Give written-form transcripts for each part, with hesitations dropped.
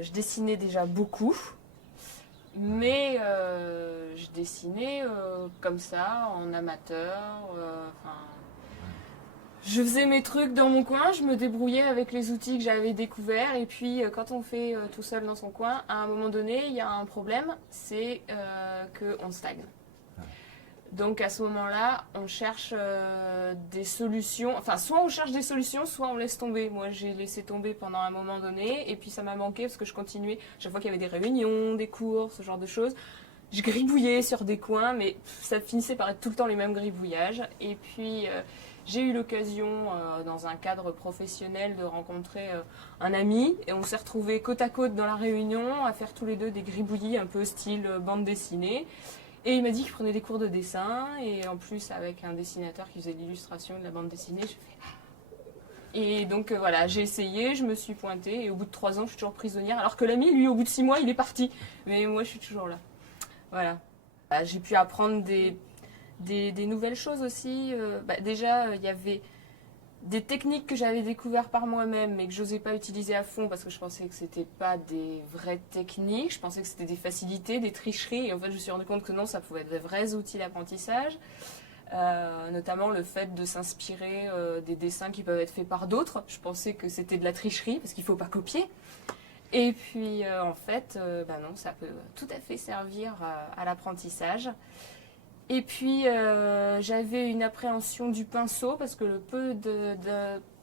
je dessinais déjà beaucoup, mais je dessinais comme ça, en amateur. Je faisais mes trucs dans mon coin, je me débrouillais avec les outils que j'avais découverts. Et puis, quand on fait tout seul dans son coin, à un moment donné, il y a un problème, c'est qu'on stagne. Donc à ce moment-là, on cherche des solutions. Enfin, soit on cherche des solutions, soit on laisse tomber. Moi, j'ai laissé tomber pendant un moment donné, et puis ça m'a manqué parce que je continuais. Chaque fois qu'il y avait des réunions, des cours, ce genre de choses, je gribouillais sur des coins, mais ça finissait par être tout le temps les mêmes gribouillages. Et puis, j'ai eu l'occasion, dans un cadre professionnel, de rencontrer un ami, et on s'est retrouvés côte à côte dans la réunion à faire tous les deux des gribouillis un peu style bande dessinée. Et il m'a dit qu'il prenait des cours de dessin, et en plus avec un dessinateur qui faisait l'illustration de la bande dessinée, je fais ah. Et donc voilà, j'ai essayé, je me suis pointée, et au bout de 3 ans, je suis toujours prisonnière, alors que l'ami, lui, au bout de 6 mois, il est parti. Mais moi, je suis toujours là. Voilà. J'ai pu apprendre des nouvelles choses aussi. Déjà, il y avait des techniques que j'avais découvertes par moi-même, mais que j'osais pas utiliser à fond parce que je pensais que c'était pas des vraies techniques. Je pensais que c'était des facilités, des tricheries. Et en fait, je me suis rendu compte que non, ça pouvait être des vrais outils d'apprentissage. Notamment le fait de s'inspirer des dessins qui peuvent être faits par d'autres. Je pensais que c'était de la tricherie parce qu'il faut pas copier. Et puis, en fait, non, ça peut tout à fait servir à l'apprentissage. Et puis, j'avais une appréhension du pinceau, parce que le peu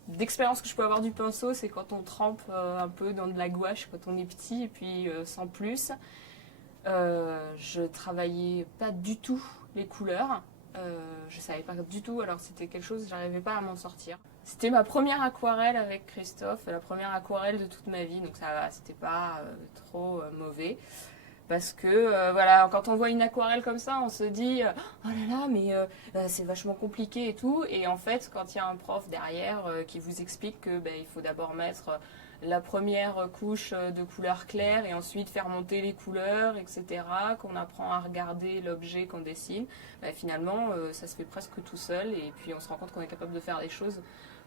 d'expérience que je peux avoir du pinceau, c'est quand on trempe un peu dans de la gouache quand on est petit, et puis sans plus. Je travaillais pas du tout les couleurs. Je savais pas du tout, alors c'était quelque chose, j'arrivais pas à m'en sortir. C'était ma première aquarelle avec Christophe, la première aquarelle de toute ma vie, donc ça va, c'était pas trop mauvais. Parce que voilà, quand on voit une aquarelle comme ça, on se dit oh là là, mais c'est vachement compliqué et tout. Et en fait, quand il y a un prof derrière qui vous explique que il faut d'abord mettre la première couche de couleur claire et ensuite faire monter les couleurs, etc., qu'on apprend à regarder l'objet qu'on dessine, finalement, ça se fait presque tout seul. Et puis on se rend compte qu'on est capable de faire des choses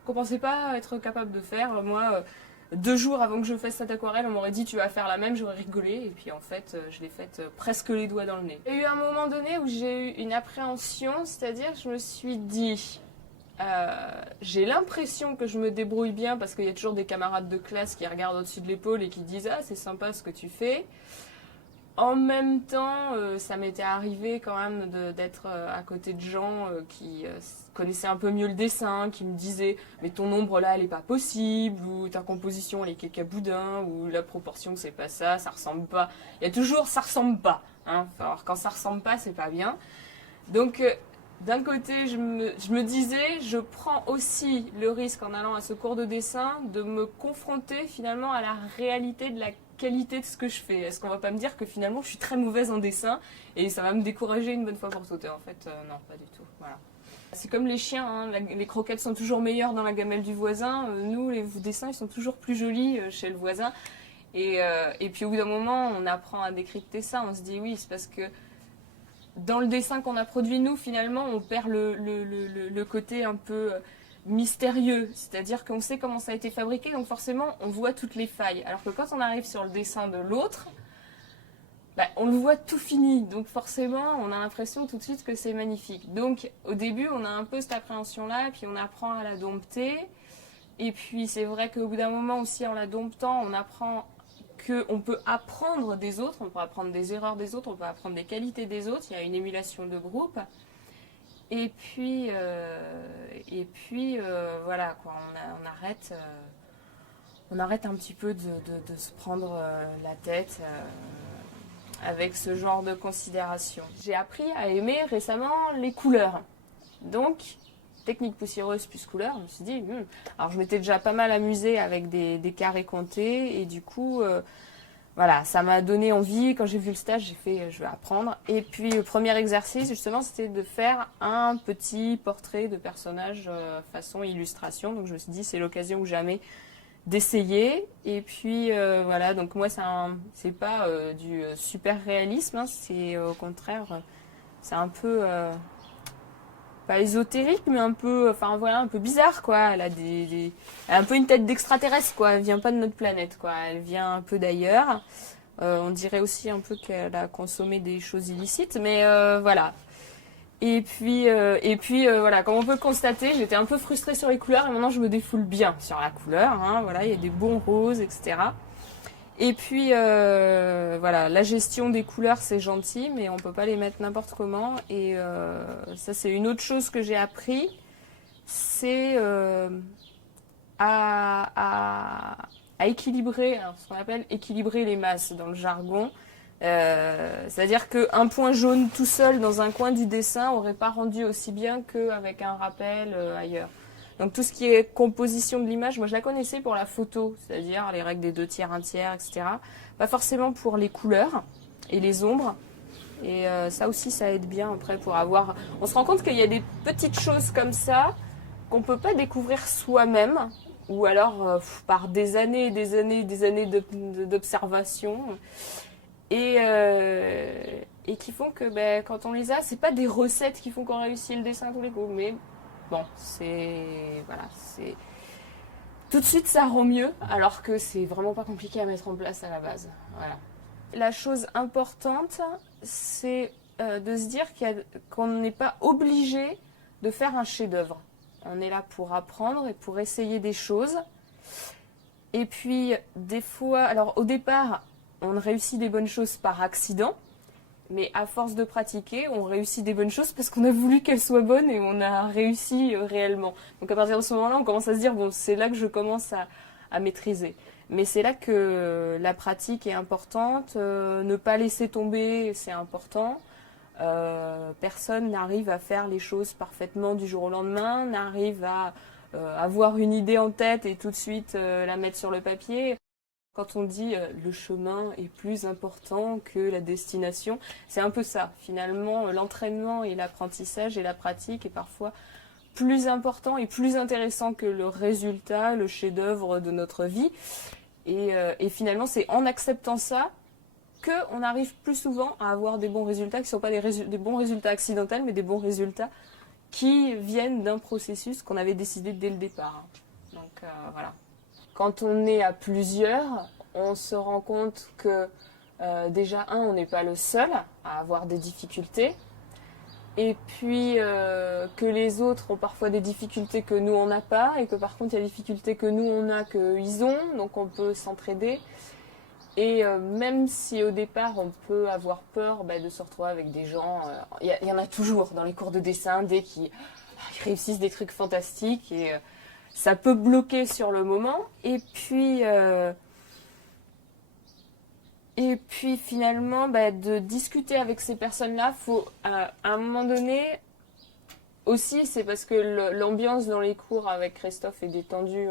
qu'on pensait pas être capable de faire. Moi, 2 jours avant que je fasse cette aquarelle, on m'aurait dit tu vas faire la même, j'aurais rigolé. Et puis en fait, je l'ai faite presque les doigts dans le nez. Il y a eu un moment donné où j'ai eu une appréhension, c'est-à-dire que je me suis dit, j'ai l'impression que je me débrouille bien parce qu'il y a toujours des camarades de classe qui regardent au-dessus de l'épaule et qui disent ah c'est sympa ce que tu fais. En même temps, ça m'était arrivé quand même d'être à côté de gens qui connaissaient un peu mieux le dessin, qui me disaient mais ton ombre là elle est pas possible, ou ta composition elle est cacaboudin, ou la proportion c'est pas ça, ça ressemble pas. Il y a toujours ça ressemble pas. Hein. Alors quand ça ressemble pas c'est pas bien. Donc d'un côté je me disais je prends aussi le risque en allant à ce cours de dessin de me confronter finalement à la réalité de la qualité de ce que je fais. Est-ce qu'on va pas me dire que finalement je suis très mauvaise en dessin et ça va me décourager une bonne fois pour toutes? En fait, non, pas du tout. Voilà. C'est comme les chiens, hein. Les croquettes sont toujours meilleures dans la gamelle du voisin. Nous, les dessins, ils sont toujours plus jolis chez le voisin. Et puis au bout d'un moment, on apprend à décrypter ça. On se dit oui, c'est parce que dans le dessin qu'on a produit nous, finalement, on perd le côté un peu mystérieux, c'est-à-dire qu'on sait comment ça a été fabriqué, donc forcément on voit toutes les failles. Alors que quand on arrive sur le dessin de l'autre, on le voit tout fini, donc forcément on a l'impression tout de suite que c'est magnifique. Donc au début on a un peu cette appréhension-là, et puis on apprend à la dompter, et puis c'est vrai qu'au bout d'un moment aussi en la domptant, on apprend qu'on peut apprendre des autres, on peut apprendre des erreurs des autres, on peut apprendre des qualités des autres, il y a une émulation de groupe. Et puis voilà, quoi, on arrête un petit peu de se prendre la tête avec ce genre de considération. J'ai appris à aimer récemment les couleurs. Donc, technique poussiéreuse plus couleur, je me suis dit, alors je m'étais déjà pas mal amusée avec des carrés comptés, et du coup, voilà, ça m'a donné envie. Quand j'ai vu le stage, j'ai fait, je vais apprendre. Et puis, le premier exercice, justement, c'était de faire un petit portrait de personnage façon illustration. Donc, je me suis dit, c'est l'occasion ou jamais d'essayer. Et puis, voilà, donc moi, c'est pas du super réalisme, hein, c'est au contraire, c'est un peu pas ésotérique, mais un peu, enfin voilà, un peu bizarre, quoi. Elle a elle a un peu une tête d'extraterrestre, quoi. Elle vient pas de notre planète, quoi. Elle vient un peu d'ailleurs. On dirait aussi un peu qu'elle a consommé des choses illicites, mais voilà. Voilà, comme on peut le constater, j'étais un peu frustrée sur les couleurs et maintenant je me défoule bien sur la couleur. Hein, voilà, il y a des bons roses, etc. Et puis voilà, la gestion des couleurs c'est gentil, mais on peut pas les mettre n'importe comment. Et ça c'est une autre chose que j'ai appris, c'est à équilibrer, alors, ce qu'on appelle équilibrer les masses dans le jargon. C'est-à-dire qu'un point jaune tout seul dans un coin du dessin aurait pas rendu aussi bien qu'avec un rappel ailleurs. Donc tout ce qui est composition de l'image, moi je la connaissais pour la photo, c'est-à-dire les règles des 2/3, 1/3, etc. Pas forcément pour les couleurs et les ombres. Et ça aussi, ça aide bien après pour avoir... On se rend compte qu'il y a des petites choses comme ça qu'on peut pas découvrir soi-même, ou alors par des années et des années et des années d'observation. Et qui font que quand on les a, c'est pas des recettes qui font qu'on réussit le dessin à tous les coups, mais bon, c'est tout de suite ça rend mieux, alors que c'est vraiment pas compliqué à mettre en place à la base. Voilà. La chose importante, c'est de se dire qu'on n'est pas obligé de faire un chef-d'œuvre. On est là pour apprendre et pour essayer des choses. Et puis des fois, alors au départ, on réussit des bonnes choses par accident, mais à force de pratiquer, on réussit des bonnes choses parce qu'on a voulu qu'elles soient bonnes et on a réussi réellement. Donc à partir de ce moment-là, on commence à se dire, bon, c'est là que je commence à maîtriser. Mais c'est là que la pratique est importante, ne pas laisser tomber, c'est important. Personne n'arrive à faire les choses parfaitement du jour au lendemain, n'arrive à avoir une idée en tête et tout de suite la mettre sur le papier. Quand on dit le chemin est plus important que la destination, c'est un peu ça. Finalement, l'entraînement et l'apprentissage et la pratique est parfois plus important et plus intéressant que le résultat, le chef-d'œuvre de notre vie. Et finalement, c'est en acceptant ça qu'on arrive plus souvent à avoir des bons résultats qui ne sont pas des bons résultats accidentels, mais des bons résultats qui viennent d'un processus qu'on avait décidé dès le départ. Donc voilà. Quand on est à plusieurs, on se rend compte que déjà, on n'est pas le seul à avoir des difficultés. Et puis que les autres ont parfois des difficultés que nous, on n'a pas. Et que par contre, il y a des difficultés que nous, on a, qu'ils ont. Donc on peut s'entraider. Et même si au départ, on peut avoir peur de se retrouver avec des gens... Il y en a toujours dans les cours de dessin, dès qu'ils réussissent des trucs fantastiques. Et ça peut bloquer sur le moment. Et puis finalement, de discuter avec ces personnes-là, faut à un moment donné aussi, c'est parce que l'ambiance dans les cours avec Christophe est détendue.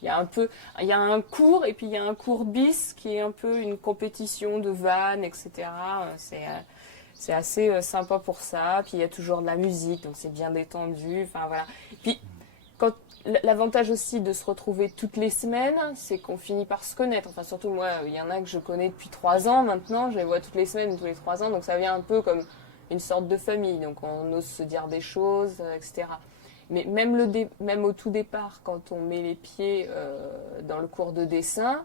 Il y a un cours et puis il y a un cours bis qui est un peu une compétition de vannes, etc. C'est assez sympa pour ça. Puis il y a toujours de la musique, donc c'est bien détendu. Enfin voilà. Et puis l'avantage aussi de se retrouver toutes les semaines, c'est qu'on finit par se connaître. Enfin, surtout moi, il y en a que je connais depuis 3 ans maintenant. Je les vois toutes les semaines, tous les 3 ans. Donc ça vient un peu comme une sorte de famille. Donc on ose se dire des choses, etc. Mais même au tout départ, quand on met les pieds dans le cours de dessin,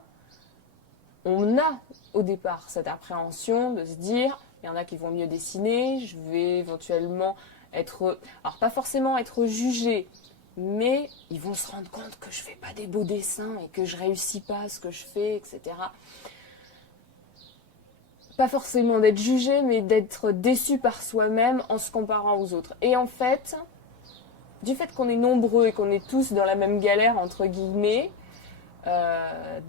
on a au départ cette appréhension de se dire, il y en a qui vont mieux dessiner, je vais éventuellement alors pas forcément être jugée, mais ils vont se rendre compte que je fais pas des beaux dessins et que je réussis pas ce que je fais, etc. Pas forcément d'être jugé, mais d'être déçu par soi-même en se comparant aux autres. Et en fait, du fait qu'on est nombreux et qu'on est tous dans la même galère, entre guillemets,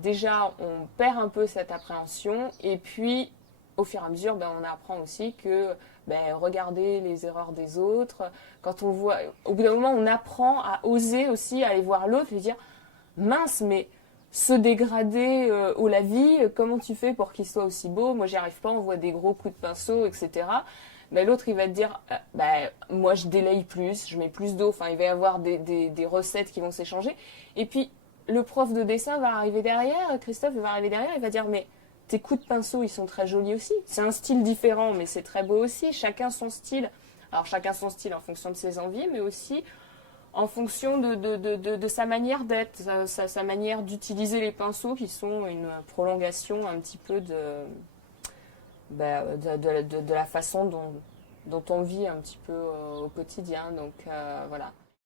déjà on perd un peu cette appréhension, et puis au fur et à mesure, on apprend aussi que regarder les erreurs des autres, quand on voit, au bout d'un moment, on apprend à oser aussi aller voir l'autre, lui dire mince, mais se dégrader la vie, comment tu fais pour qu'il soit aussi beau? Moi, j'y arrive pas, on voit des gros coups de pinceau, etc. L'autre, il va te dire moi, je délaye plus, je mets plus d'eau, enfin, il va y avoir des recettes qui vont s'échanger. Et puis, le prof de dessin va arriver derrière, Christophe va arriver derrière, il va dire mais tes coups de pinceau, ils sont très jolis aussi. C'est un style différent, mais c'est très beau aussi. Chacun son style. Alors chacun son style en fonction de ses envies, mais aussi en fonction de sa manière d'être, sa manière d'utiliser les pinceaux qui sont une prolongation un petit peu de la façon dont on vit un petit peu au quotidien. Donc voilà.